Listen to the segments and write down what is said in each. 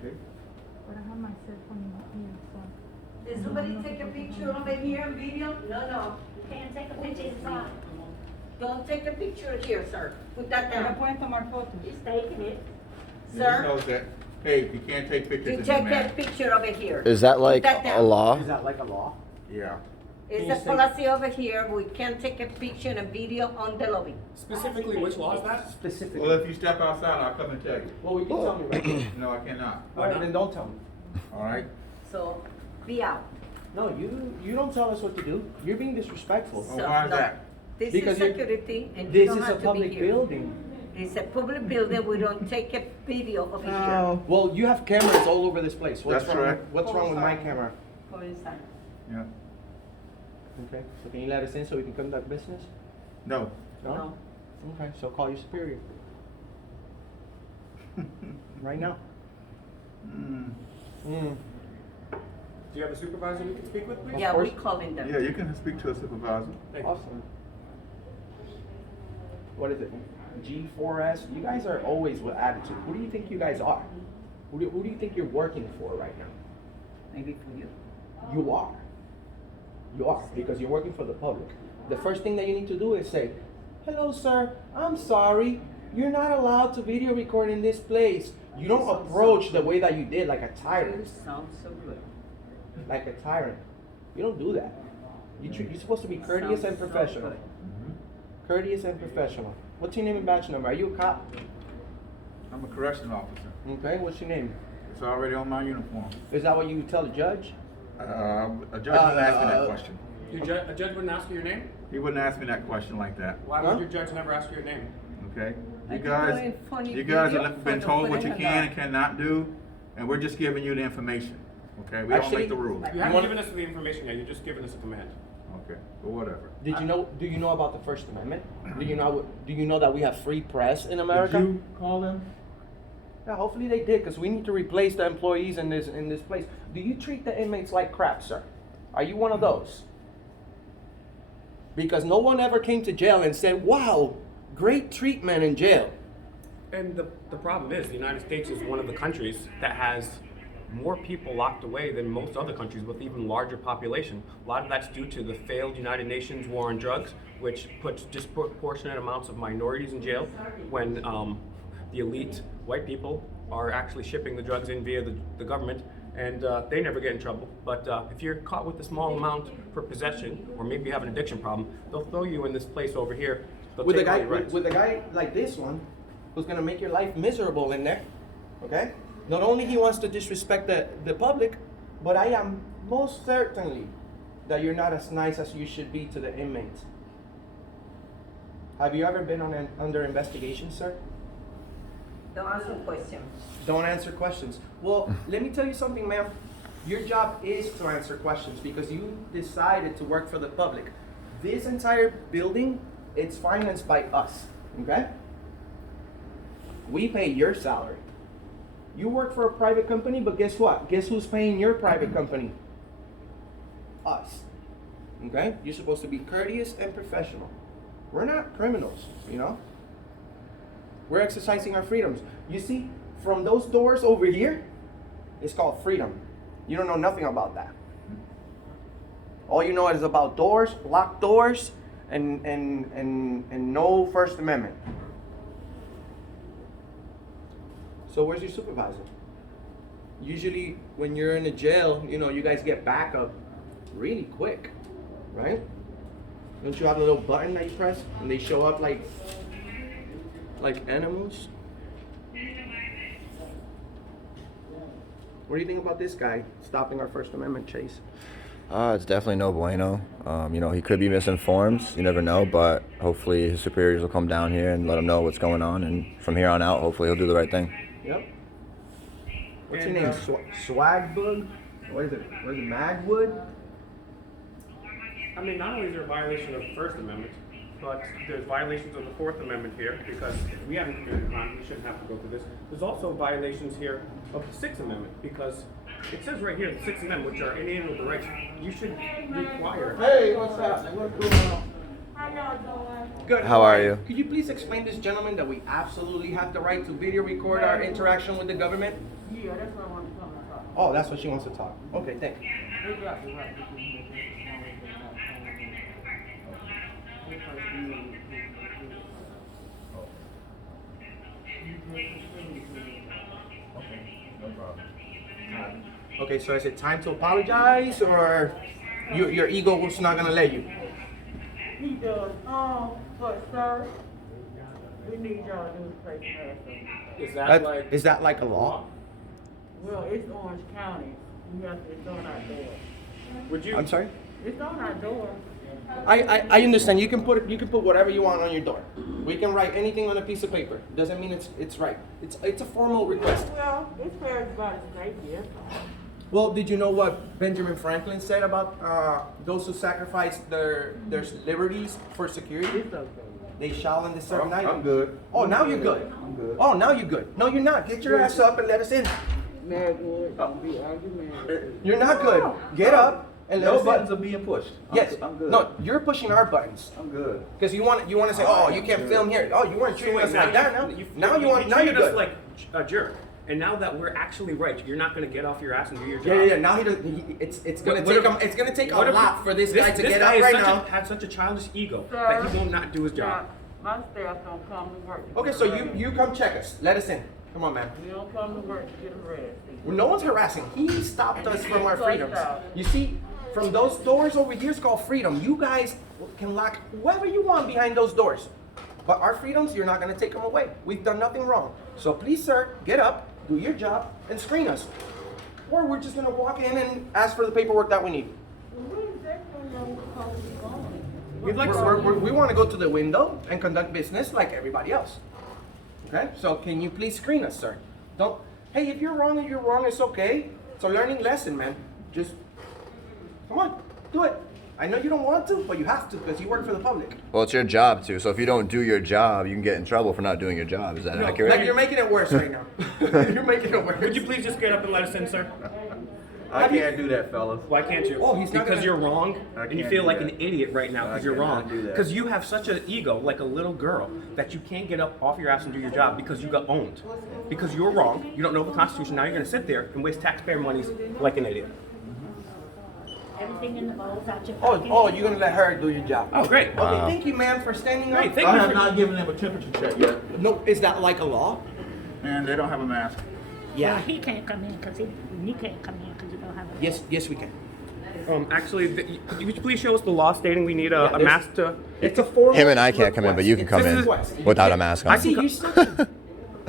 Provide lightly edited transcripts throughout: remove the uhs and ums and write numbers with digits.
Okay. But I have my cell phone here, so. Did somebody take a picture of it here, video? No, you can't take a picture inside. Don't take a picture here, sir. Put that No down. pueden tomar fotos. He's taking it. Yeah, he Sir, knows that. Hey, you can't take pictures you in take there, a man. picture of it here. Is that like that down. a law? Is that like a law? Yeah. It's Can a you say- policy over here. We can't take a picture and video on the lobby. Specifically, which law is that? Specifically. Well, if you step outside, I'll come and tell you. Well, you can tell me right now. No, I cannot. All right, then don't tell me. All right? So, be out. No, you don't tell us what to do. You're being disrespectful. Well, why is no. that? This Because is you're- security and you This don't is a have to be public here. building. It's a public building. We don't take a video of it here. Oh, well, you have cameras all over this place. What's That's wrong? right. What's wrong with my camera? Go inside. Yeah. Okay, so can you let us in so we can conduct business? No. No. Okay, so call your superior. Right now. Mm. Mm. Do you have a supervisor we can speak with, please? Yeah, we course. calling them. Yeah, you can speak to a supervisor. Thank you. Awesome. What is it? G4S? You guys are always with attitude. Who do you think you guys are? Who do you think you're working for right now? Maybe for you. You are. You are, because you're working for the public. The first thing that you need to do is say, "Hello, sir, I'm sorry. You're not allowed to video record in this place." You don't approach the way that you did like a You tyrant. sound so good. Like a tyrant. You don't do that. You're supposed to be courteous and Sounds so professional. good. Courteous and professional. What's your name and badge number? Are you a cop? I'm a correctional officer. Okay, what's your name? It's already on my uniform. Is that what you tell the judge? A judge wouldn't ask me that question. A judge wouldn't ask you your name? He wouldn't ask me that question like that. Why Huh? would your judge never ask you your name? Okay? Are You you guys, doing funny you guys video have been for told the- what for you the- can and cannot do, and we're just giving you the information. Okay? We don't Actually- make the rules. You haven't wanna- given us the information yet, you're just giving us a command. Okay, but whatever. Do you know about the First Amendment? Do you know that we have free press in America? Did you call them? Yeah, hopefully they did, because we need to replace the employees in this place. Do you treat the inmates like crap, sir? Are you one of those? Because no one ever came to jail and said, "Wow, great treatment in jail." And the problem is, the United States is one of the countries that has more people locked away than most other countries with even larger population. A lot of that's due to the failed United Nations war on drugs, which puts disproportionate amounts of minorities in jail when the elite white people are actually shipping the drugs in via the government, and they never get in trouble. But if you're caught with a small amount for possession, or maybe you have an addiction problem, they'll throw you in this place over here. They'll With a take all guy your rights. with a guy like this one, who's gonna make your life miserable in there. Okay? Not only he wants to disrespect the public, but I am most certainly that you're not as nice as you should be to the inmates. Have you ever been under investigation, sir? Don't answer questions. Don't answer questions. Well, let me tell you something, ma'am. Your job is to answer questions because you decided to work for the public. This entire building, it's financed by us, okay? We pay your salary. You work for a private company, but guess what? Guess who's paying your private company? Us. Okay? You're supposed to be courteous and professional. We're not criminals, you know? We're exercising our freedoms. You see, from those doors over here, it's called freedom. You don't know nothing about that. All you know is about doors, locked doors, and no First Amendment. So where's your supervisor? Usually when you're in a jail, you know, you guys get backup really quick, right? Don't you have a little button that you press and they show up like animals? What do you think about this guy stopping our First Amendment chase? It's definitely no bueno. He could be misinformed. You never know, but hopefully his superiors will come down here and let him know what's going on. And from here on out, hopefully he'll do the right thing. Yep. What's And, your name? Swagbug? What is it? What is it? Magwood? I mean, not only is there a violation of the First Amendment, but there's violations of the Fourth Amendment here, because if we haven't committed a crime, we shouldn't have to go through this. There's also violations here of the Sixth Amendment, because it says right here, the Sixth Amendment, which are inalienable rights, you should require. Hey, what's happening? What's going on? How y'all doing? Good. How are you? Could you please explain this gentleman that we absolutely have the right to video record our interaction with the government? Yeah, that's what I want to come and talk. Oh, that's what she wants to talk. Okay, thank you. They got the right to do this. Okay, so is it time to apologize, or your ego was not gonna let you? He does, but sir, we need y'all to do the face mask. Is that like? Is that like a law? Well, it's Orange County. We have to, it's on our door. Would you? I'm sorry. It's on our door. I understand. You can put whatever you want on your door. We can write anything on a piece of paper. Doesn't mean it's right. It's a formal request. Well, it's for everybody's safety, that's all. Well, did you know what Benjamin Franklin said about those who sacrifice their liberties for security? It's okay. They shall and deserve neither. I'm good. Oh, now you're good. I'm good. Oh, now you're good. No, you're not. Get your ass up and let us in. Married, don't be argumentative. You're not good. Get up and let No us buttons in. are being pushed. Yes. I'm good. No, you're pushing our buttons. I'm good. Because you want to say, oh, you can't film here. Oh, you weren't treating us like that. Now you want. Now you're treated us good. like a jerk. And now that we're actually right, you're not going to get off your ass and do your job. Yeah. Now he doesn't. It's gonna What take if- him. It's gonna take a What if- lot for this guy to this get guy up is right such now. has such a childish ego Sir, that he will not do his job. My staff don't come to work. to Okay, get so arrested. you come check us. Let us in. Come on, man. We don't come to work to get arrested. Well, no one's harassing. He stopped us from our Closed freedoms. out. You see, from those doors over here is called freedom. You guys can lock whoever you want behind those doors. But our freedoms, you're not going to take them away. We've done nothing wrong. So please, sir, get up, do your job, and screen us. Or we're just going to walk in and ask for the paperwork that we need. Where exactly are we supposed to be going? We'd like We want to go to the window and conduct business like everybody else. Okay? So can you please screen us, sir? Don't. Hey, if you're wrong, it's okay. It's a learning lesson, man. Just come on, do it. I know you don't want to, but you have to because you work for the public. Well, it's your job too. So if you don't do your job, you can get in trouble for not doing your job. Is that accurate? Like you're making it worse right now. You're making it worse. Would you please just get up and let us in, sir? I can't do that, fellas. Why can't you? Oh, he's not because gonna- you're wrong, I and you can't feel do like that. an idiot right now I because you're cannot wrong. do that. Because you have such an ego, like a little girl, that you can't get up off your ass and do your job because you got owned. Because you're wrong. You don't know the Constitution. Now you're going to sit there and waste taxpayer money like an idiot. Everything in the bowl's out your Oh, pocket. you're gonna let her do your job. Oh, great. Okay, thank you, ma'am, for standing Great, up. thank I you have for- not given them a temperature check yet. No, is that like a law? And they don't have a mask. Well, he can't come in because you can't come in because you don't have a. Yes, we can. Actually, could you please show us the law stating we need a there's- mask to? It's a formal Him and I can't come in, but you can come in without a mask on. I see you still.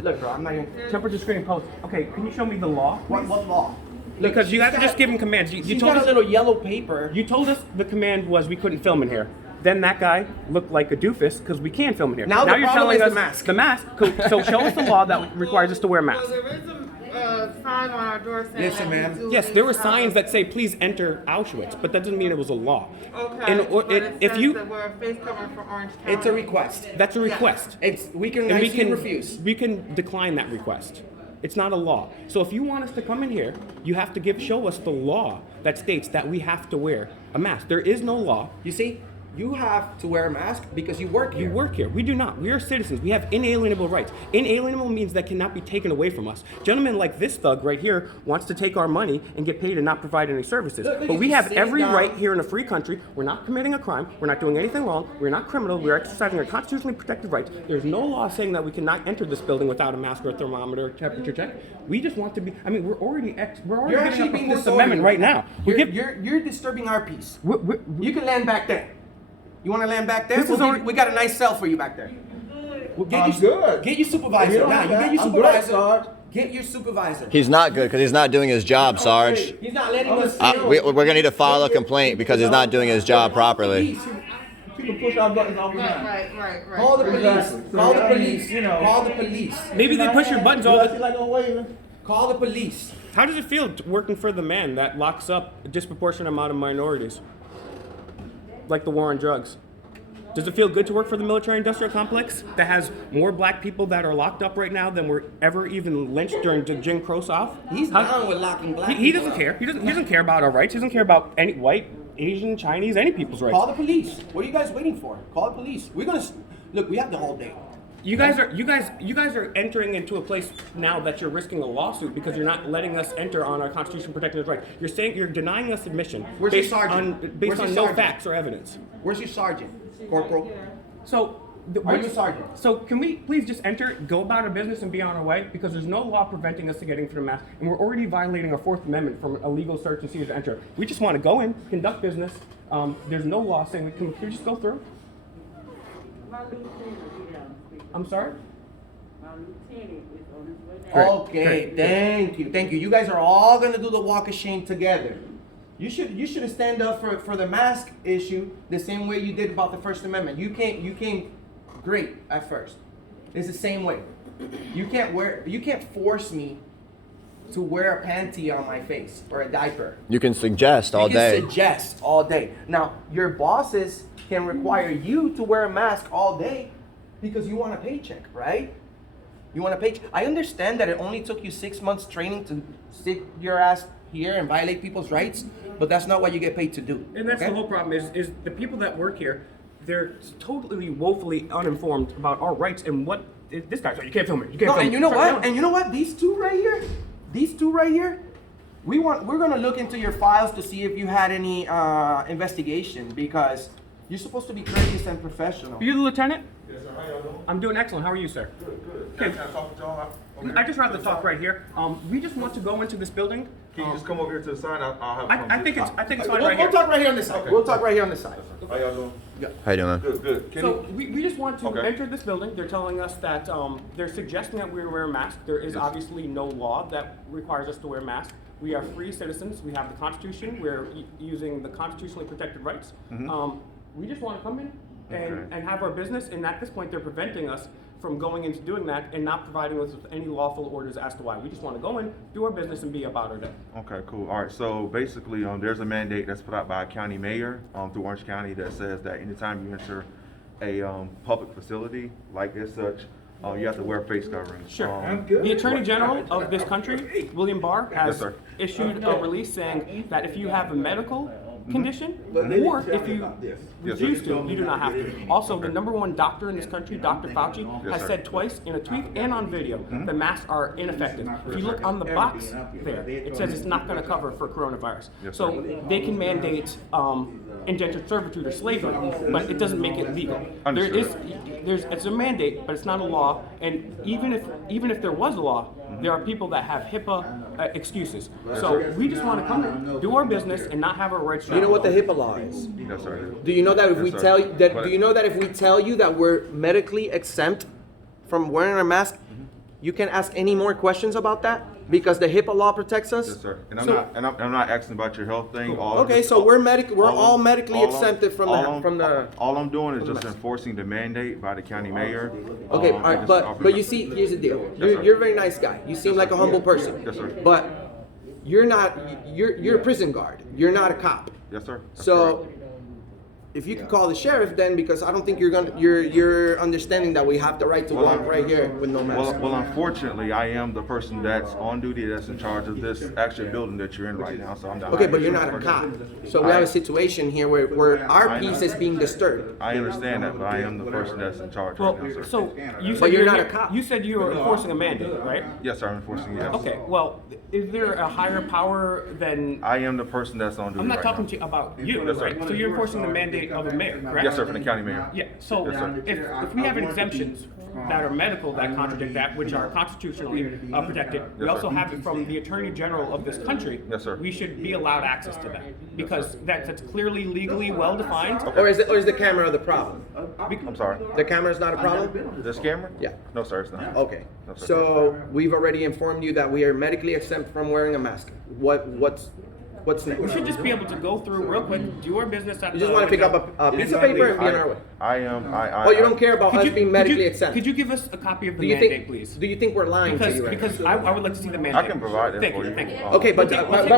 Look, bro, I'm not even. Temperature screening post. Okay, can you show me the law? What law? Because you have to just give him commands. You He's told got us a little yellow paper. You told us the command was we couldn't film in here. Then that guy looked like a doofus because we can film in here. Now the you're problem telling is us the mask. The mask. So show us the law that requires us to wear masks. Well, there is a sign on our door saying. Listen, that ma'am. we do Yes, need there were to- signs that say please enter Auschwitz, but that doesn't mean it was a law. Okay, And but it if says you, that we're a face covering for Orange County. It's a request. that's a request. We can And we nicely can refuse. We can decline that request. It's not a law. So if you want us to come in here, you have to show us the law that states that we have to wear a mask. There is no law. You see, you have to wear a mask because you work here. You work here. We do not. We are citizens. We have inalienable rights. Inalienable means that cannot be taken away from us. Gentlemen like this thug right here wants to take our money and get paid and not provide any services. Look, But we he's have sitting every down. right here in a free country. We're not committing a crime. We're not doing anything wrong. We're not criminal. We're exercising our constitutionally protected rights. There's no law saying that we cannot enter this building without a mask or a thermometer or temperature check. We just want to be. I mean, we're already You're giving actually up the being Fourth disorderly Amendment right now. You're disturbing our peace. we You can land back there. You want to land back there? This is already- We got a nice cell for you back there. Well, I'm good. Get your supervisor. You don't Now, have you that. get your I'm great, supervisor. Sarge. Get your supervisor. He's not good because he's not doing his job, Sarge. He's not letting us. We're gonna need to file a complaint because he's not doing his job properly. People push our buttons all the time. Right. Call the police. Exactly. Call the So, I mean, police. you know. Call the police. maybe they push your buttons all I the see like I'm waving. Call the police. How does it feel working for the man that locks up a disproportionate amount of minorities? Like the war on drugs. Does it feel good to work for the military-industrial complex that has more black people that are locked up right now than were ever even lynched during the Jim Crow South? He's down with locking black He people doesn't up. care. He doesn't care about our rights. He doesn't care about any white, Asian, Chinese, any people's rights. Call the police. What are you guys waiting for? Call the police. Look, we have the whole day. You guys are entering into a place now that you're risking a lawsuit because you're not letting us enter on our constitution protecting us right. You're saying you're denying us admission Where's your based sergeant? on Where's your no sergeant? facts or evidence. Where's your sergeant, Corporal? So, Are you a sergeant? So can we please just enter, go about our business, and be on our way? Because there's no law preventing us from getting through the mask, and we're already violating our Fourth Amendment from a legal search and seizure to enter. We just want to go in, conduct business. There's no law saying we can we just go through. My lieutenant will be down to speak. I'm sorry. My lieutenant is on his way down. Okay, thank you. You guys are all gonna do the walk of shame together. You should stand up for the mask issue the same way you did about the First Amendment. You came great at first. It's the same way. You can't force me to wear a panty on my face or a diaper. You can suggest all You day. can suggest all day. Now, your bosses can require you to wear a mask all day because you want a paycheck, right? You want a paycheck. I understand that it only took you 6 months training to sit your ass here and violate people's rights, but that's not what you get paid to do. And that's okay? the whole problem is the people that work here, they're totally woefully uninformed about our rights and what this guy's like. You can't film it. You can't No, film and it. you know Sorry, what? no. And you know what? These two right here, we're gonna look into your files to see if you had any investigation because you're supposed to be courteous and professional. Are you the lieutenant? Yes, sir. How y'all doing? I'm doing excellent. How are you, sir? Good, good. Okay. Can I talk with y'all? Okay. I just rather talk right here. We just want to go into this building. Can you just come over here to the side? I'll have a I think it's fine We'll right here. talk right here on this side. Okay. We'll talk right here on this side. How y'all doing? How you doing, man? Good, good. Can So you? we just want to Okay. enter this building. They're telling us that they're suggesting that we wear a mask. There is Yes. obviously no law that requires us to wear masks. We are free citizens. We have the Constitution. We're using the constitutionally protected rights. We just want to come in and, Okay. and have our business. And at this point, they're preventing us from going into doing that and not providing us with any lawful orders as to why. We just want to go in, do our business, and be about our day. Okay, cool. All right. So basically, there's a mandate that's put out by a county mayor through Orange County that says that anytime you enter a public facility like as such, you have to wear face coverings. Sure. The Attorney General of this country, William Barr, Yes, has sir. issued a release saying that if you have a medical condition or if you Yes, sir. refuse to, you do not have to. Also, the #1 doctor in this country, Dr. Fauci, Yes, has sir. said twice in a tweet and on video that masks are ineffective. If you look on the box there, it says it's not going to cover for coronavirus. Yes, So sir. they can mandate indentured servitude or slavery, but it doesn't make it legal. Understood. It's a mandate, but it's not a law. And even if there was a law, there are people that have HIPAA excuses. So we just want to come in, do our business, and not have our rights. You know what the HIPAA law is? Yes, sir. Do you know that if Yes, we sir. tell you that? But- Do you know that if we tell you that we're medically exempt from wearing a mask, you can ask any more questions about that because the HIPAA law protects us? Yes, sir. And I'm So- not, I'm not asking about your health thing. Okay, so we're all medically exempted from the. All I'm doing is just enforcing the mandate by the county mayor. Okay, and all right, just but offering- you see, here's the deal. sir. You're a very nice guy. You seem like a humble person. Yes, sir. But you're not. You're a prison guard. You're not a cop. Yes, sir. That's So, correct. if you could call the sheriff, then because I don't think you're understanding that we have the right to Well, walk right here with no mask. Well, unfortunately, I am the person that's on duty, that's in charge of this actual building that you're in right now. So I'm not. Okay, but you're not a cop. So we have a situation here where our peace is being disturbed. I understand that, but I am the person that's in charge Well, right now, sir. so you said But you're you're not a cop. You said you were enforcing a mandate, right? Yes, sir. I'm enforcing. Yes. Okay. Well, is there a higher power than? I am the person that's on duty. I'm not right talking now. to you about you, Yes, sir. right? So you're enforcing the mandate of a mayor, correct? Yes, sir. From the county mayor. Yeah, so Yes, sir. if we have exemptions that are medical that contradict that, which are constitutionally protected, we Yes, also sir. have it from the Attorney General of this country. Yes, sir. We should be allowed access to that because that's clearly legally well defined. Or is the camera the problem? I'm sorry. The camera's not a problem? This camera? Yeah. No, sir. It's not. Okay. No, sir. So we've already informed you that we are medically exempt from wearing a mask. What's next? We should just be able to go through real quick, do our business at You just the want to pick up window. a piece of paper and be on our way. I am. Oh, you don't care about us being medically could exempt? you give us a copy of the Do you mandate, think? please? Do you think we're lying to you right now? Because I would like to see the mandate. I can provide that Thank for you. you. Thank you. Okay, but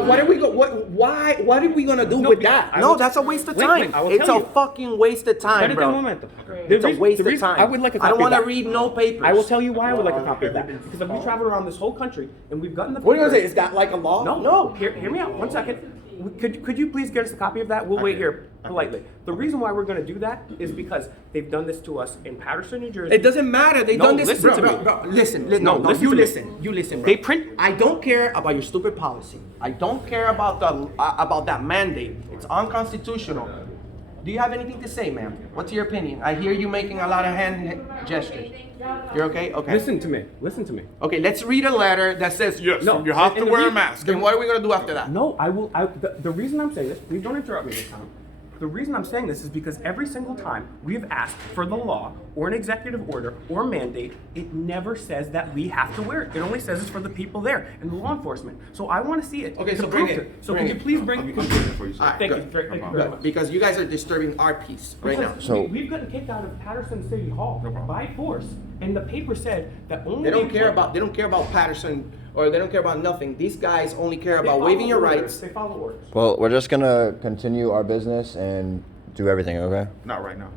what are we go? What are we gonna do No, with because that? I No, will- that's a waste of Wait, time. wait, I will It's tell a you. fucking waste of time, Espérate un bro. momento. It's a waste The of reason- time. I would like a I don't copy of want to that. read no papers. I will tell you why I would like a copy of that. Because if we traveled around this whole country and we've gotten the What are you gonna say? papers- Is that like a law? No, no. Hear me out. 1 second. could you please get us a copy of that? We'll I wait can. here I can. politely. The reason why we're going to do that is because they've done this to us in Patterson, New Jersey. It doesn't matter. They No, done this, listen bro, to bro, me. bro. Listen, No, no, listen you to me. listen. You listen, bro. They print- I don't care about your stupid policy. I don't care about that mandate. It's unconstitutional. Do you have anything to say, ma'am? What's your opinion? I hear you making a lot of hand gestures. You're okay? Okay. Listen to me. Listen to me. Okay, let's read a letter that says yes, No, you have and to the wear a reason- mask. And what are we gonna do after that? No, I will. The reason I'm saying this, please don't interrupt me this time. The reason I'm saying this is because every single time we've asked for the law or an executive order or mandate, it never says that we have to wear it. It only says it's for the people there and the law enforcement. So I want to see it. Okay, to so bring prove it. So Bring could you it. please bring? I'm getting it for you, sir. All right, Thank you. good. Thank you No very Good, much. because you guys are disturbing our peace right now. Because So- we've gotten kicked out of Patterson City Hall No problem. by force, and the paper said that only They don't the- care about Patterson, or they don't care about nothing. These guys only care They about follow waiving your orders. rights. They follow orders. Well, we're just gonna continue our business and do everything, okay? Not right now.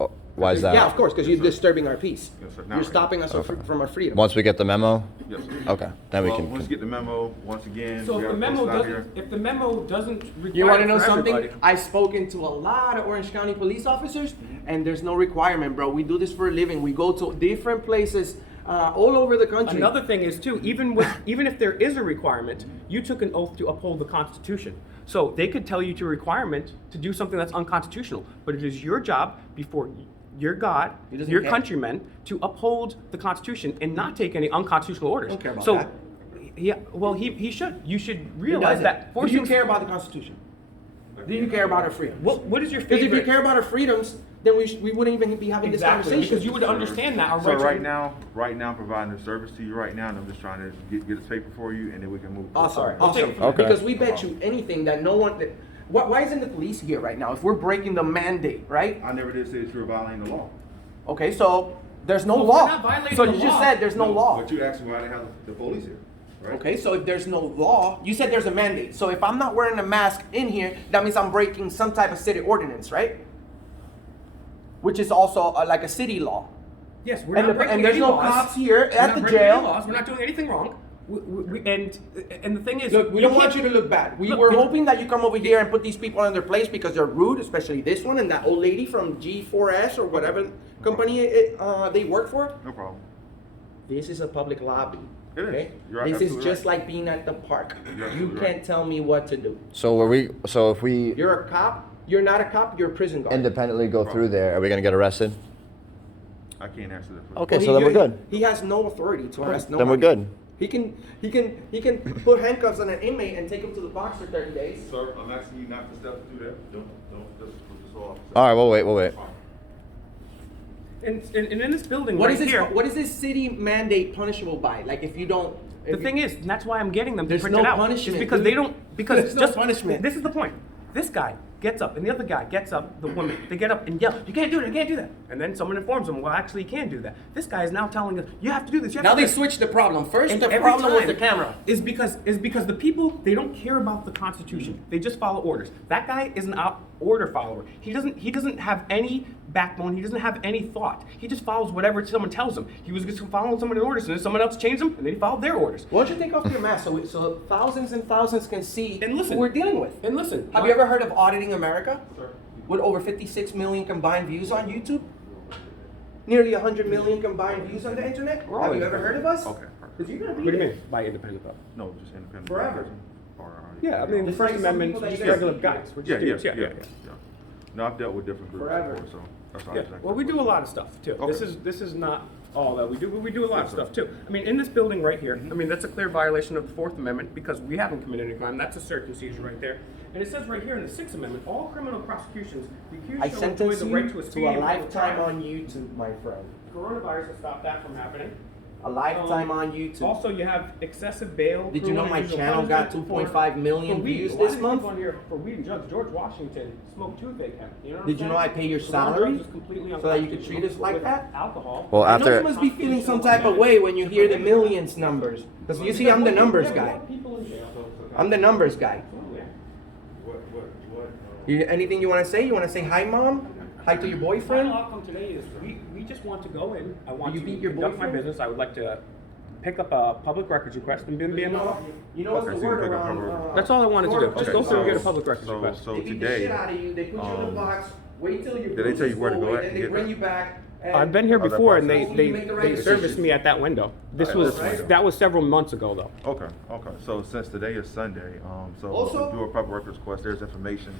Oh, why is that? Yeah, of course, because you're disturbing our peace. Yes, sir. Not You're right stopping us Okay. from our freedom. Once we get the memo? Yes, sir. Okay, then we Well, can. once you get the memo, once again, So we if have the to post memo it out doesn't, here. if the memo doesn't require You want to it know for something? everybody- I've spoken to a lot of Orange County police officers, and there's no requirement, bro. We do this for a living. We go to different places all over the country. Another thing is too, even if there is a requirement, you took an oath to uphold the Constitution. So they could tell you to requirement to do something that's unconstitutional, but it is your job before your God, He doesn't your care. countrymen, to uphold the Constitution and not take any unconstitutional orders. Don't care about so, that. Yeah, well, he should. You should He realize doesn't. that. Do you care about the Constitution? Do you care about our freedoms? What is your Because favorite? if you care about our freedoms, then we wouldn't even be having this Exactly, conversation. because you would understand that. Our So rights right are- now, I'm providing a service to you right now, and I'm just trying to get this paper for you, and then we can move. forward. Awesome, Alright, I'll take awesome. it from there. Because we bet you anything that no one. Why isn't the police here right now? If we're breaking the mandate, right? I never did say that you were violating the law. Okay, so there's no Well, we're law. not violating So the you just law. said there's no law. But you asked me why they have the police here, right? Okay, so if there's no law, you said there's a mandate. So if I'm not wearing a mask in here, that means I'm breaking some type of city ordinance, right? Which is also like a city law. Yes, we're And not the- breaking and there's any no laws. cops here We're at not the breaking jail. any laws. We're not doing anything wrong. And the thing is, Look, we don't want you can't- to look bad. We Look, were it's- hoping that you come over here and put these people in their place because they're rude, especially this one and that old lady from G4S or whatever company they work for. No problem. This is a public lobby. It is. Okay? You're This is absolutely just right. like being at the park. You're You absolutely can't right. tell me what to do. So if we You're a cop. You're not a cop. You're a prison guard. independently go through there, are we gonna get arrested? I can't answer that. For Okay, Well, so then we're good. He has no authority to arrest Then nobody. we're good. He can put handcuffs on an inmate and take him to the box for 30 days. you. Sir, I'm asking you not to step through that. Don't, this all. All right, we'll wait. And in this building What right is this? here, What is this city mandate punishable by? Like if you don't. the if thing you, is, and that's why I'm getting them to There's print no it out. punishment, It's because dude. they don't. Because There's no just punishment. This is the point. This guy gets up, and the other guy gets up. The woman, they get up and yell, "You can't do it! You can't do that!" And then someone informs them, "Well, actually, you can do that." This guy is now telling us, "You have to do this." You have now to do they this." switched the problem. First, And the every problem was time the camera. Is because the people, they don't care about the Constitution. They just follow orders. That guy is an order follower. He doesn't have any backbone. He doesn't have any thought. He just follows whatever someone tells him. He was just following someone's orders, and then someone else changed them, and then he followed their orders. Why don't you take off your mask so thousands and thousands can see And listen. who we're dealing with? And listen, Have you ever heard of Auditing America? With over 56 million combined views on YouTube? Nearly 100 million combined views on the internet? We're all Have you ever heard of us? Okay, perfect. Because you're gonna be What do you there. mean by independent thought? No, just independent. Forever. Yeah, I mean, the Just First like some Amendment, people that just you guys regular see guys. We're Yeah, just yeah, dudes. yeah. No, I've dealt with different groups Forever. before, so that's why I Yeah, was asking well, we that do a question. lot of stuff too. Okay. This is not all that we do, but we do a lot of stuff too. I mean, in this building right here, I mean, that's a clear violation of the Fourth Amendment because we haven't committed any crime. That's a search and seizure right there. And it says right here in the Sixth Amendment, all criminal prosecutions, the accused I shall enjoy sentence the you right to a to speedy a and full lifetime trial. on YouTube, my friend. Coronavirus has stopped that from happening. A lifetime on YouTube. Also, you have excessive bail. Did you know cruel my and unusual channel got punishment 2.5 million for weed. views A lot this of month? people on here for weed and drugs. George Washington smoked toothache hemp. You know what Did I'm you know I saying? pay your So non-drugs salary is completely so that you could unconstitutional. treat us like With that? Alcohol. Well, I know after you must be feeling some type of way when you hear the millions numbers. Because you see, I'm the numbers guy. I'm the numbers guy. Anything you want to say? You want to say hi, Mom? Hi to your boyfriend? My outcome today is we just want to go in. I want You to beat your conduct my boyfriend? business. I would like to pick up a public records request and be You know what's Okay, the so you word pick up around? public- That's all I wanted to do. Just go Okay, through and get a so- public records request. So They beat the today, shit out of you. They put you in a box. Wait till your did they tell you where to go at and and they get bring that? you back. and- I've been here Oh, that before, and process. You make the right they decision. serviced me at that window. This At was this window. that was several months ago, though. Okay. So since today is Sunday, so Also- if you do a public records request, there's information,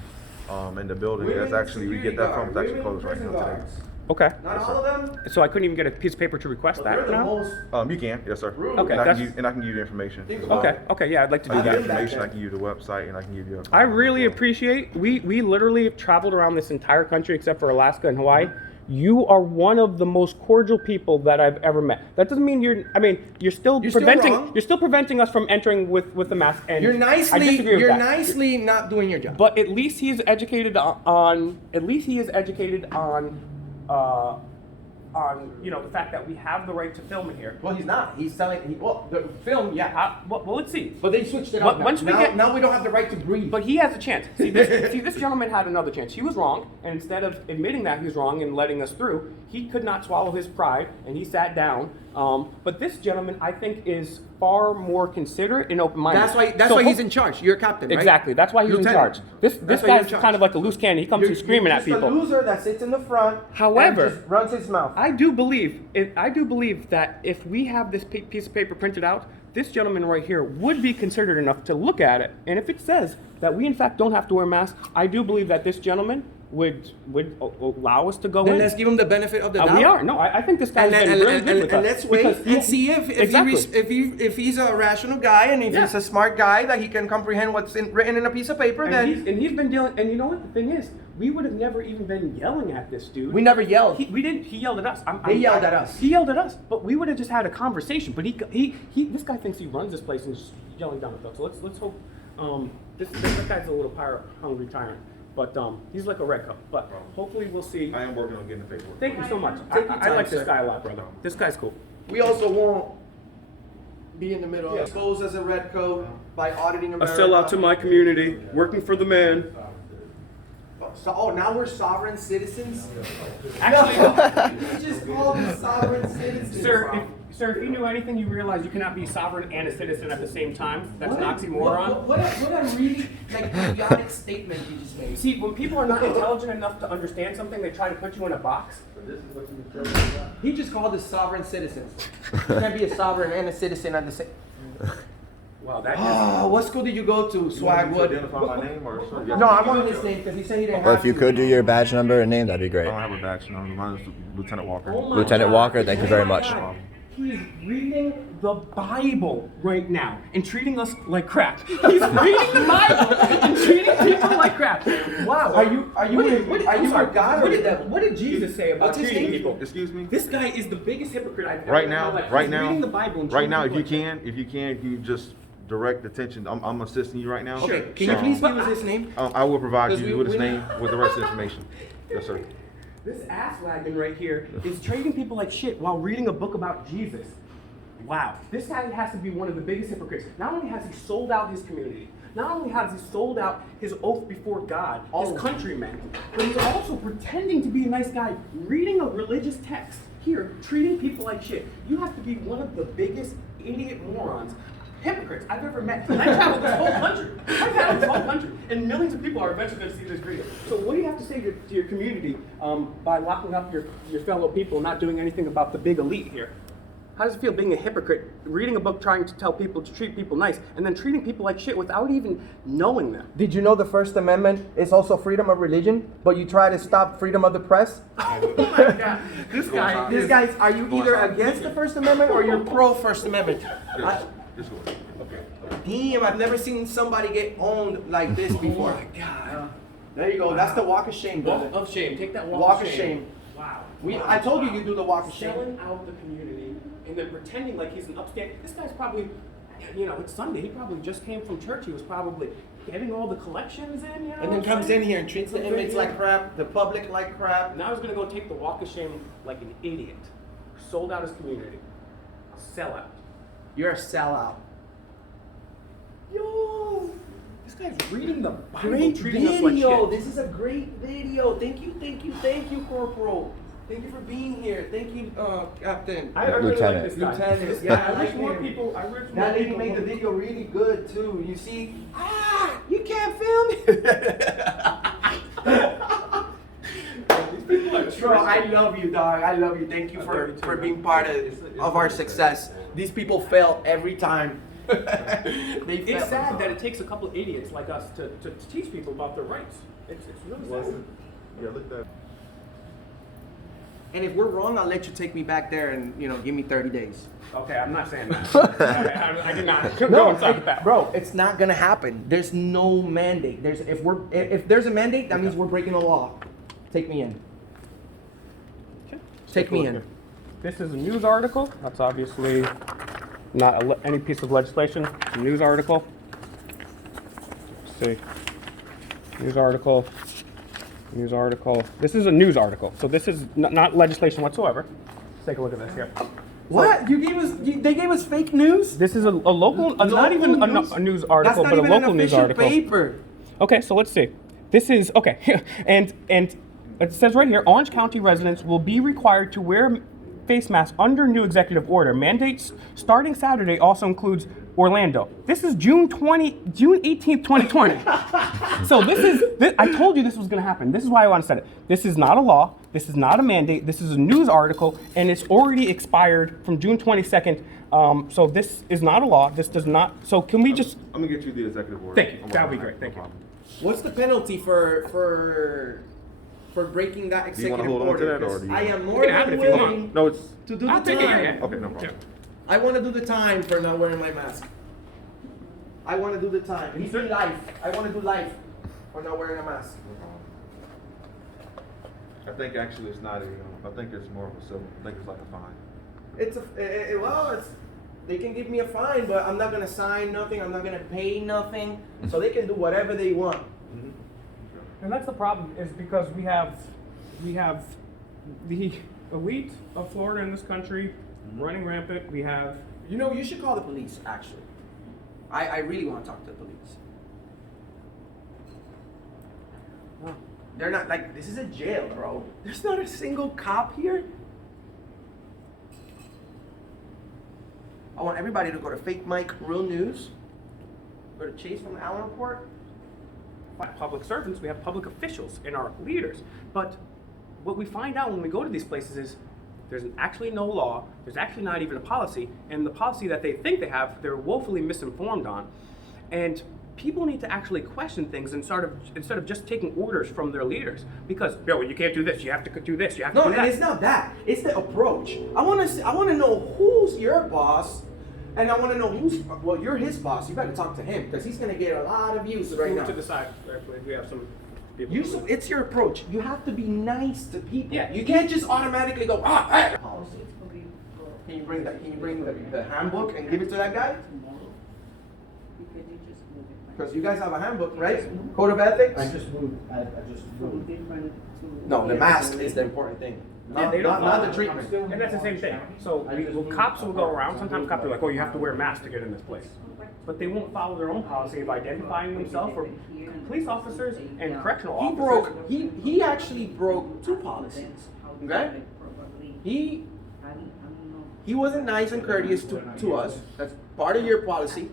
in the building. Women That's actually, we get that security from, it's actually guard, closed right women now today. prison guards. Okay. Not all of them, So I couldn't even get a piece of paper to request but they're that the now? most. You can, yes, sir. Rude. Okay, And I that's- can give you the information. Think as about well. it. Okay, yeah, I'd like to do I can give you that. the information, back I can give you the website, and I can give you a. I really appreciate, we literally have traveled around this entire country except for Alaska and Hawaii. You are one of the most cordial people that I've ever met. That doesn't mean you're still You're still preventing, wrong. you're still preventing us from entering with the mask. And You're I disagree with you're that. nicely not doing your job. But at least he is educated on the fact that we have the right to film in here. Well, he's not. He's selling. The film, yeah. Well, let's see. But they switched it But up. Now. once we now, get- now we don't have the right to breathe. But he has a chance. See, this gentleman had another chance. He was wrong, and instead of admitting that he was wrong and letting us through, he could not swallow his pride, and he sat down. But this gentleman, I think, is far more considerate and open-minded. That's why he's in charge. You're a captain, right? Exactly. That's why he's in Lieutenant. charge. This That's why you're in guy's charge. kind of like a loose cannon. He comes in screaming at You're people. just a loser that sits in the front. However- and just runs his mouth. I do believe that if we have this piece of paper printed out, this gentleman right here would be considerate enough to look at it. And if it says that we in fact don't have to wear masks, I do believe that this gentleman would allow us to go Then in. let's give him the benefit of the doubt. We are. No, I think this guy's been really good with us. and let's wait because and see if he's a rational guy and if Yeah. he's a smart guy that he can comprehend what's written in a piece of paper. Then he's been dealing. And you know what the thing is? We would have never even been yelling at this dude. we never yelled. We didn't. He yelled at us. They yelled at us. He yelled at us, but we would have just had a conversation. But this guy thinks he runs this place and is yelling down at us. So let's hope. This guy's a little power hungry tyrant, but he's like a red cup. But hopefully we'll see. I am working on getting the paperwork. Thank you so much. Take your I time, like this sir. guy a lot, brother. This guy's cool. We also won't be in the middle. Exposed as a red coat by auditing A America. sellout to my community, working for the man. So, now we're sovereign citizens. Actually, You just called us sovereign citizens. Sir, if you knew anything, you realize you cannot be sovereign and a citizen at the same time. That's an oxymoron. What a really idiotic statement you just made. See, when people are not intelligent enough to understand something, they try to put you in a box. He just called us sovereign citizens. You can't be a sovereign and a citizen at the same. Wow, that is. Oh, what school did you go to, You want me to Swagwood? identify my name or something? No, I wanted his name because he said he didn't Well, have if you to. could do your badge number and name, that'd be I great. don't have a badge. No, mine is Lieutenant Walker. Oh my Lieutenant God. Walker, thank you very Oh my much. God. He's reading the Bible right now and treating us like crap. He's reading the Bible and treating people like crap. Wow. Are you I'm a sorry, god or what the did, devil? what did Jesus say about What's his treating name? people? Excuse me? This guy is the biggest hypocrite I've ever Right met in my now, life. right He's now, reading the Bible and right treating now, if people you like can, you just direct attention. I'm assisting you right now. Okay, can you please give us his name? I will provide 'Cause you we- with his we- name with the rest of the information. Yes, sir. This ass wagon right here is treating people like shit while reading a book about Jesus. Wow. This guy has to be one of the biggest hypocrites. Not only has he sold out his community, not only has he sold out his oath before God, his countrymen, but he's also pretending to be a nice guy, reading a religious text here, treating people like shit. You have to be one of the biggest idiot morons, hypocrites I've ever met. And I traveled this whole country. I traveled this whole country. And millions of people are eventually going to see this video. So what do you have to say to your community by locking up your fellow people and not doing anything about the big elite here? How does it feel being a hypocrite, reading a book trying to tell people to treat people nice, and then treating people like shit without even knowing them? Did you know the First Amendment is also freedom of religion, but you try to stop freedom of the press? Oh my God. This guy, Are you either against the First Amendment or you're pro First Amendment? Just go. Okay. Damn, I've never seen somebody get owned like this before. Oh my God. There you go. That's the walk of shame, Walk brother. of shame. Take that Walk of shame. Wow. I told you do the walk of shame. Selling out the community and then pretending like he's an upstate. This guy's probably, it's Sunday. He probably just came from church. He was probably getting all the collections in, And then comes in here and treats the inmates like crap, the public like crap. Now he's gonna go take the walk of shame like an idiot. Sold out his community. A sellout. You're a sellout. Yo, this guy's reading the Bible, Great treating us like video. shit. This is a great video. Thank you, Corporal. Thank you for being here. Thank you, Captain. I really Lieutenant. like this guy. Lieutenant, yeah, I I wish like more him. people. I wish more That lady people made the would- video really good too. You see, you can't film me. Bro, I love you, dog. I love you. Thank you for being part of our success. These people fail every time. They fail. It's sad that it takes a couple idiots like us to teach people about their rights. It's really sad. Yeah, look at that. And if we're wrong, I'll let you take me back there and give me 30 days. Okay, I'm not saying that. I did not go inside the back. Bro, it's not gonna happen. There's no mandate. If there's a mandate, that means we're breaking the law. Take me in. Take me in. This is a news article. That's obviously not any piece of legislation. It's a news article. Let's see. News article. News article. This is a news article. So this is not legislation whatsoever. Let's take a look at this here. What? They gave us fake news? This is a local, not even a news article, That's but not a even local an news official article. paper. Okay, so let's see. This is okay, and it says right here, Orange County residents will be required to wear face masks under new executive order. Mandates starting Saturday also includes Orlando. This is June 18th, 2020. So I told you this was going to happen. This is why I want to set it. This is not a law. This is not a mandate. This is a news article, and it's already expired from June 22nd. So this is not a law. This does not. So can we just? I'm gonna get you the executive order. Thank you. That would be great. Thank you. What's the penalty for breaking that Do you wanna executive hold on to order? that, or 'Cause do you I want- am You more can have than it if you willing want. No, it's to do I'll the take it. time. Yeah, yeah. okay. No problem. I want to do the time for not wearing my mask. I want to do the time. Give me life. I want to do life for not wearing a mask. I think actually it's not I think it's more of a civil. I think it's like a fine. It's they can give me a fine, but I'm not gonna sign nothing. I'm not gonna pay nothing. So they can do whatever they want. And that's the problem, is because we have the elite of Florida in this country running rampant. We have You should call the police. Actually, I really want to talk to the police. They're not this is a jail, bro. There's not a single cop here. I want everybody to go to Fake Mike Real News. Go to Chase from the Allen Report. public servants, we have public officials and our leaders. But what we find out when we go to these places is there's actually no law, there's actually not even a policy, and the policy that they think they have, they're woefully misinformed on. And people need to actually question things instead of just taking orders from their leaders. Because, you can't do this, you have to do this, you have to No, do and that. it's not that. It's the approach. I want to know who's your boss, and I want to know you're his boss. You better talk to him because he's gonna get a lot of views right Move now. to the side, actually, we have some people. It's your approach. You have to be nice to people. Yeah. You can't just automatically go hey. Policy. Can you bring the handbook and give it to that guy? Because you guys have a handbook, right? Code of ethics. I just moved. No, the mask is the important thing. Yeah, they don't Not follow the treatment. And that's the same thing. So cops will go around, sometimes cops are like, you have to wear a mask to get in this place. But they won't follow their own policy of identifying themselves, or police officers and correctional officers. He actually broke two policies. Okay? He wasn't nice and courteous to us. That's part of your policy.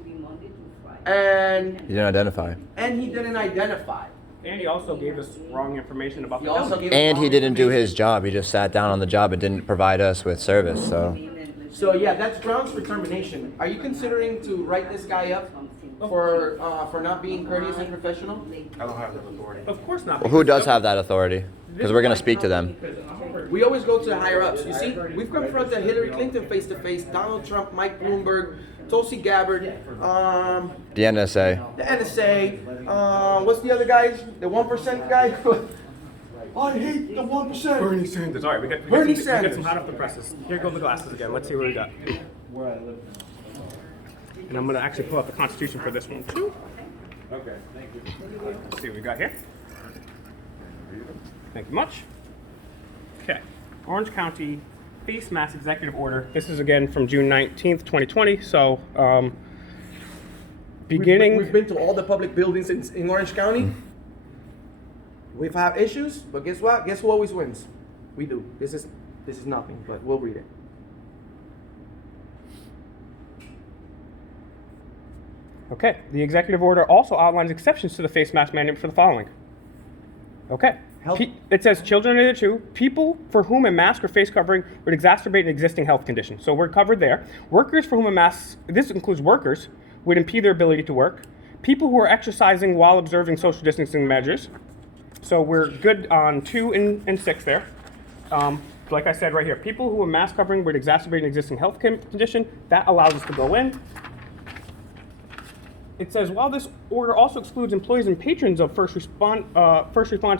And He didn't identify. he didn't identify. And he also gave us wrong information about He the also felony. gave us And wrong he didn't do information. his job. He just sat down on the job and didn't provide us with service. So So yeah, that's grounds for termination. Are you considering to write this guy up for not being courteous and professional? I don't have that authority. Of course not. well, who does have that authority? Because we're gonna speak to them. We always go to the higher ups. You see, we've confronted Hillary Clinton face to face, Donald Trump, Mike Bloomberg, Tulsi Gabbard, The NSA. the NSA. What's the other guys? The 1% guy. I hate the 1%. Bernie Sanders. All right, we got Bernie some Sanders. hot off the presses. Here go the glasses again. Let's see what we got. Where I live. And I'm going to actually pull out the Constitution for this one too. Okay, thank you. Let's see what we got here. Thank you much. Okay, Orange County Face Mask Executive Order. This is again from June 19th, 2020. So, beginning. We've been to all the public buildings in Orange County. We've had issues, but guess what? Guess who always wins? We do. This is nothing, but we'll read it. Okay, the executive order also outlines exceptions to the face mask mandate for the following. Okay. Help. It says children under 2, people for whom a mask or face covering would exacerbate an existing health condition. So we're covered there. Workers for whom a mask, this includes workers, would impede their ability to work. People who are exercising while observing social distancing measures. So we're good on 2 and 6 there. Like I said right here, people who a mask covering would exacerbate an existing health condition, that allows us to go in. It says, while this order also excludes employees and patrons of first response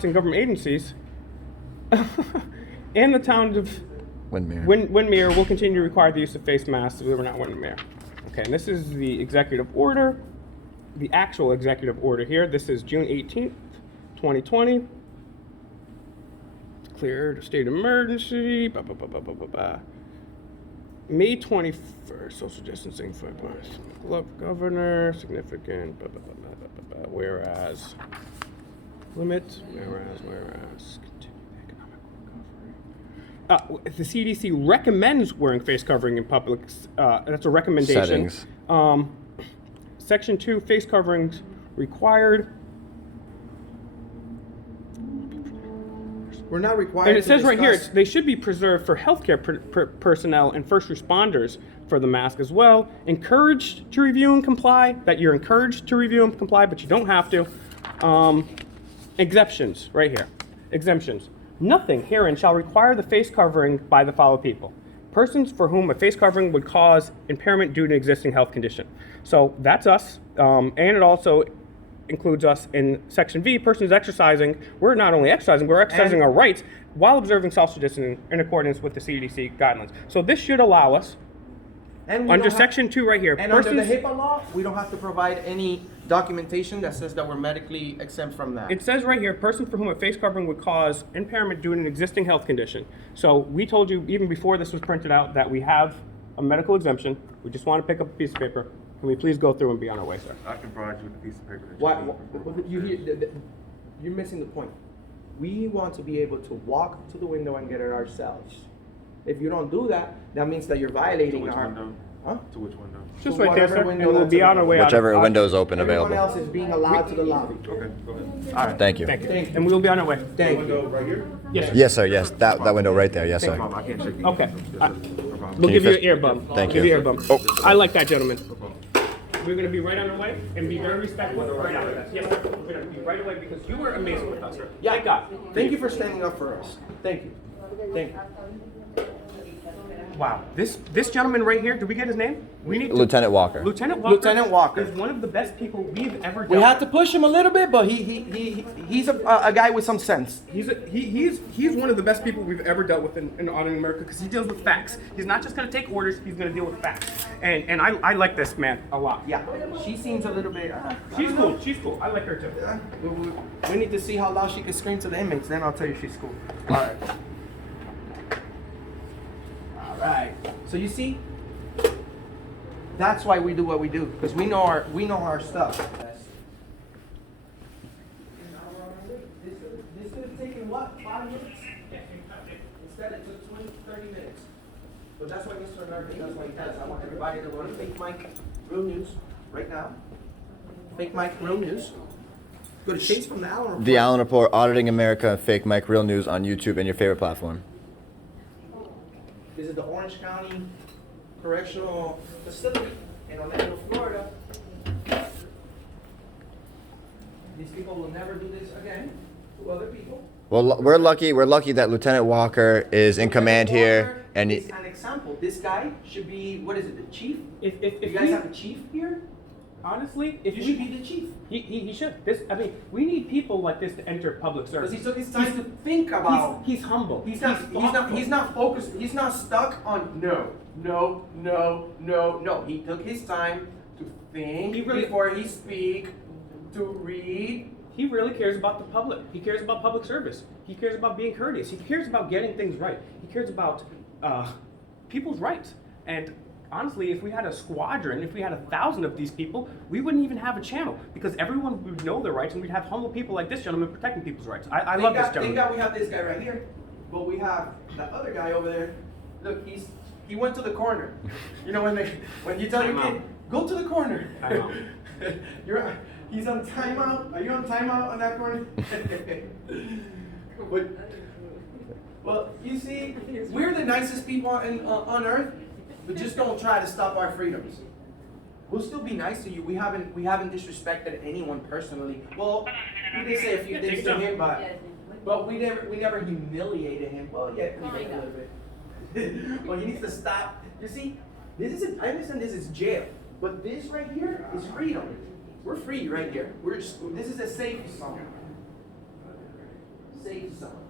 and government agencies, and the town of Windmere will continue to require the use of face masks if we're not Windmere. Okay, and this is the executive order, the actual executive order here. This is June 18th, 2020. Declared a state of emergency. May 21st, social distancing for governor, significant, whereas, continue economic recovery. The CDC recommends wearing face covering in public, that's a recommendation. Settings. Section 2, face coverings required. We're not required. And it to says right here, discuss- they should be preserved for healthcare personnel and first responders for the mask as well. Encouraged to review and comply, that you're encouraged to review and comply, but you don't have to. Exemptions, right here. Exemptions. Nothing herein shall require the face covering by the following people. Persons for whom a face covering would cause impairment due to existing health condition. So that's us, and it also includes us in Section V, persons exercising. We're not only exercising, we're exercising our rights while observing social distancing in accordance with the CDC guidelines. So this should allow us, And we under don't have- Section 2 right here, And under the HIPAA law, we don't have to provide any documentation that says that we're medically exempt from that. it says right here, person for whom a face covering would cause impairment due to an existing health condition. So we told you, even before this was printed out, that we have a medical exemption. We just want to pick up a piece of paper. Can we please go through and be on our way, sir? I can provide you with a piece of paper that Why, need. you're missing the point. We want to be able to walk to the window and get it ourselves. If you don't do that, that means that you're To violating which our. window? Huh? To which window? Just To right there, whatever sir, and window we'll that's be on our way out. Whichever window is open Everyone available. else is being allowed to the lobby. Okay, go ahead. All right. Thank you. Thank you. Thank you. And we will be on our way. Thank you. Window right here? Yes, sir. Yes, sir. Yes, that window right there. Yes, Thank sir. you, Mom. I can't shake it. Okay. No problem. We'll you give you an fist- ear bump. Thank Give you. you an ear bump. Oh. I like that, gentleman. We're going to be right on our way and be very respectful right after that. Yes, sir. We're going to be right away because you were amazing with us, sir. Yeah. Thank God. Thank you for standing up for us. Thank you. Thank you. Wow. This gentleman right here, did we get his name? We need to, Lieutenant Walker. Lieutenant Walker. Lieutenant Walker. is one of the best people we've ever dealt We had with. to push him a little bit, but he's a guy with some sense. He's one of the best people we've ever dealt with in Auditing America because he deals with facts. He's not just going to take orders, he's going to deal with facts. And I like this man a lot. Yeah, she seems a little bit. She's cool. She's cool. I like her too. We need to see how loud she can scream to the inmates. Then I'll tell you she's cool. All right. All right. So you see, that's why we do what we do because we know our stuff. This could have taken what? 5 minutes? Instead it took 20, 30 minutes. But that's why Mr. America does what he does. I want everybody to go to Fake Mike Real News right now. Fake Mike Real News. Go to Chase from the Allen Report. The Allen Report, Auditing America, Fake Mike, Real News on YouTube and your favorite platform. This is the Orange County Correctional Facility in Orlando, Florida. These people will never do this again to other people. Well, we're lucky that Lieutenant Walker is in command here, and Is an example. This guy should be, what is it, the chief? If You guys have a chief here? honestly, if You we should be the chief. he should. We need people like this to enter public Because service. he took his time to think about. He's humble. He's not focused. He's not stuck on no. He took his time to think He really- before he speak, to read. He really cares about the public. He cares about public service. He cares about being courteous. He cares about getting things right. He cares about people's rights. And honestly, if we had a squadron, if we had 1,000 of these people, we wouldn't even have a channel because everyone would know their rights and we'd have humble people like this gentleman protecting people's rights. I love this Thank gentleman. God we have this guy right here. But we have that other guy over there. Look, he went to the corner. You know when you tell your kid, go to the corner. Timeout. He's on timeout. Are you on timeout on that corner? Well, you see, we're the nicest people on earth, but just don't try to stop our freedoms. We'll still be nice to you. We haven't disrespected anyone personally. Well, we did say a few things to him, but we never humiliated him. Well, yeah, we did a little bit. Well, he needs to stop. You see, I understand this is jail, but this right here is freedom. We're free right here. This is a safe zone. Safe zone.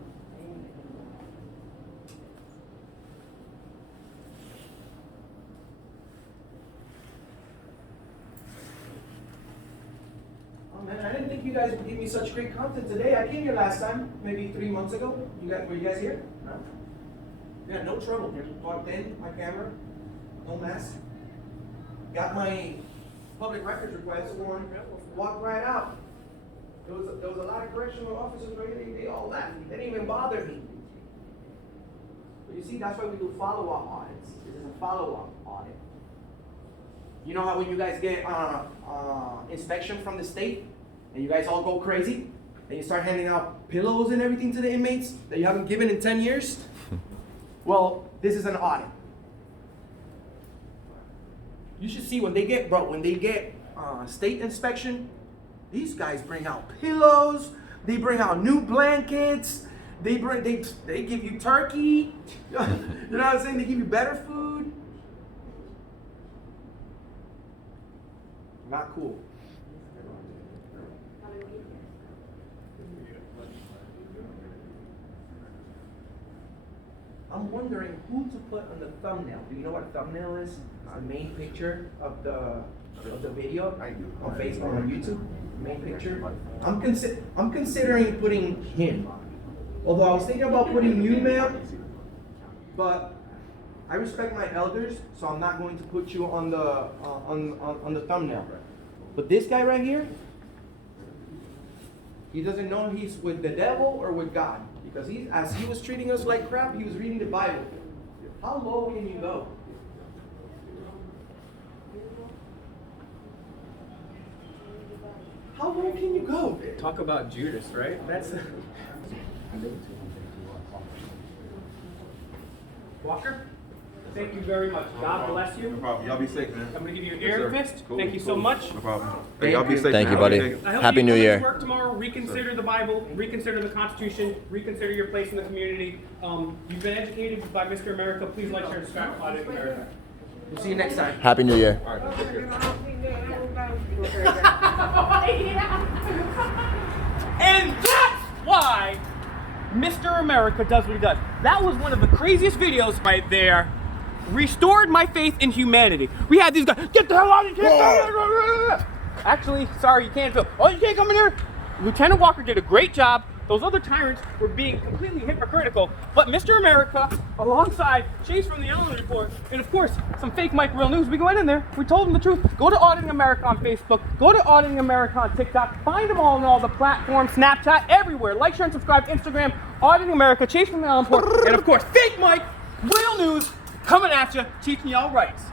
Oh man, I didn't think you guys would give me such great content today. I came here last time, maybe 3 months ago. Were you guys here? No? Yeah, no trouble. Plugged in my camera, no mess. Got my public records request form, walked right out. There was a lot of correctional officers right here, they all left. They didn't even bother me. But you see, that's why we do follow-up audits. This is a follow-up audit. You know how when you guys get inspection from the state, and you guys all go crazy, and you start handing out pillows and everything to the inmates that you haven't given in 10 years? Well, this is an audit. You should see when they get state inspection, these guys bring out pillows, they bring out new blankets, they give you turkey, you know what I'm saying? They give you better food. Not cool. I'm wondering who to put on the thumbnail. Do you know what a thumbnail is? The main picture of the video on Facebook or on YouTube. Main picture. I'm considering putting him. Although I was thinking about putting you, ma'am, but I respect my elders, so I'm not going to put you on the thumbnail. But this guy right here, he doesn't know he's with the devil or with God. Because as he was treating us like crap, he was reading the Bible. How low can you go? How low can you go? Talk about Judas, right? That's. Walker, thank you very much. God bless you. No problem. Y'all be safe, man. I'm going to give you an Yes, air sir. fist. Cool, Thank you so cool. much. No problem. Hey, y'all be safe. Thank you, man. buddy. Have a good day. I hope Happy you New come Year. into work tomorrow, reconsider the Bible, reconsider the Constitution, reconsider your place in the community. You've been educated by Mr. America. Please like, share, and subscribe to Audit America. We'll see you next time. Happy New Year. All right, take care. And that's why Mr. America does what he does. That was one of the craziest videos right there. Restored my faith in humanity. We had these guys, get the hell out of here! Actually, sorry, you can't film. Oh, you can't come in here? Lieutenant Walker did a great job. Those other tyrants were being completely hypocritical. But Mr. America, alongside Chase from the Allen Report, and of course, some fake Mike Real News, we went in there, we told them the truth. Go to Auditing America on Facebook, go to Auditing America on TikTok, find them all on all the platforms, Snapchat, everywhere. Like, share, and subscribe, Instagram, Auditing America, Chase from the Allen Report, and of course, fake Mike, Real News, coming at you, teaching y'all rights.